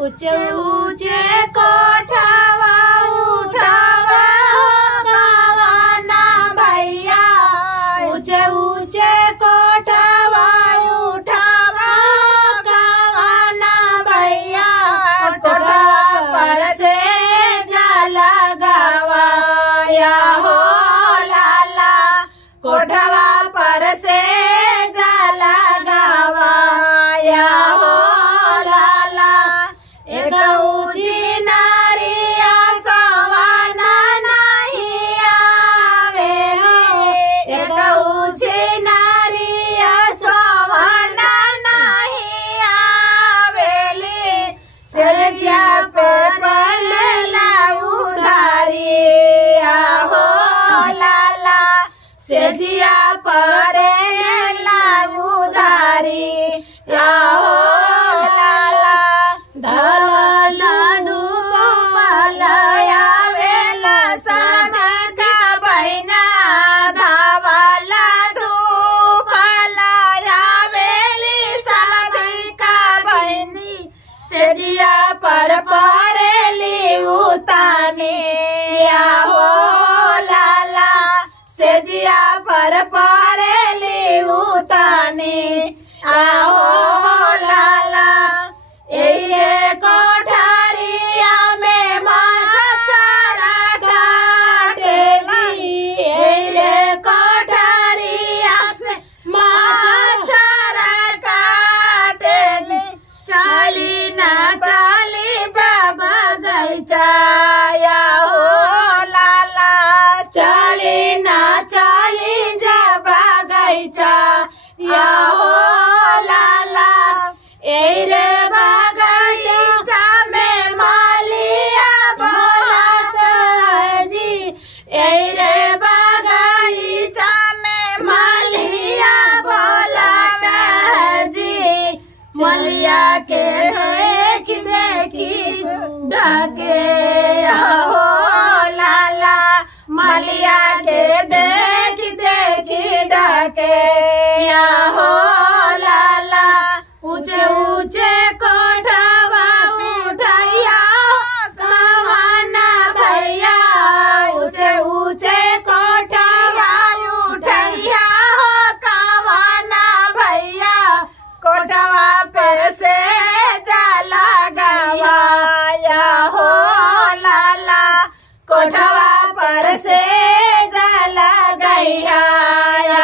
ऊंचे ऊंचे कोठावा उठावा हो गावाना भैया ऊंचे ऊंचे कोठावा उठावा हो गावाना भैया कोठा पर से जाला गावा या हो लाला कोठवा पर से जाला गावा या हो लाला एक ऊंची नारिया सवाना नहीं आवेली एक ऊंची नारिया सवाना नहीं आवेली सेजिया पे पलला उधारिया हो लाला सेजिया परे उधारी हो लाला धल धूपलया वेला सदका बहिना धावला धूपलया वेली सदका बहिनी सेजिया पर परेली उतानी हो लाला सेजिया पर परेली उतानी आहो लाला ये कोठारिया में माछा चारा घाटे जी ये कोठारिया में माछा चारा घाटे जी चाली ना चाली जब गैचाया हो लाला चाली ना चाली जब गैचा या हो लाला ए रे बगीचा में मालिया बोलत है जी ए रे बगीचा में मालिया बोलत है जी मलिया के देखी देखी ढके